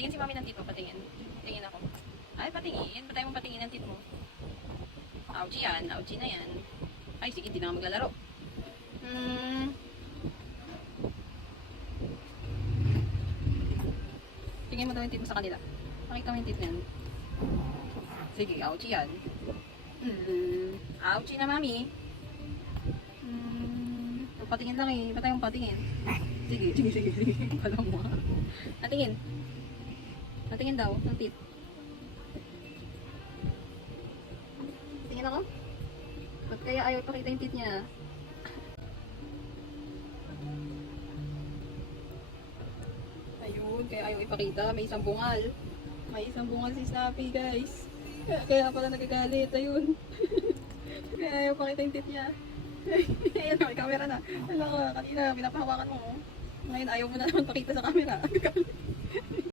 Tingin si mami ng tit mo, patingin. Tingin ako. Ay, patingin. Patay mo patingin ng tit mo. Ouchie yan. Ouchie na yan. Ay, sige, hindi na nga maglalaro. Tingin mo daw yung tit mo sa kanila. Pakita mo yung tit niyan. Sige, ouchie yan. Ouchie na, mami. Patingin lang eh. Patay mo patingin. Sige. Alam mo ha. Patingin. Patingin daw ng tit. Tingin ako. Ba't kaya ayaw ipakita yung tit niya? Ayun, kaya ayaw ipakita. May isang bungal. May isang bungal si Snappy, guys. Kaya pala nagagalit. Ayun. Kaya ayaw ipakita yung tit niya. Ayun, may camera na. Alam ko, kanina pinapahawakan mo. Ngayon ayaw mo na naman pakita sa camera.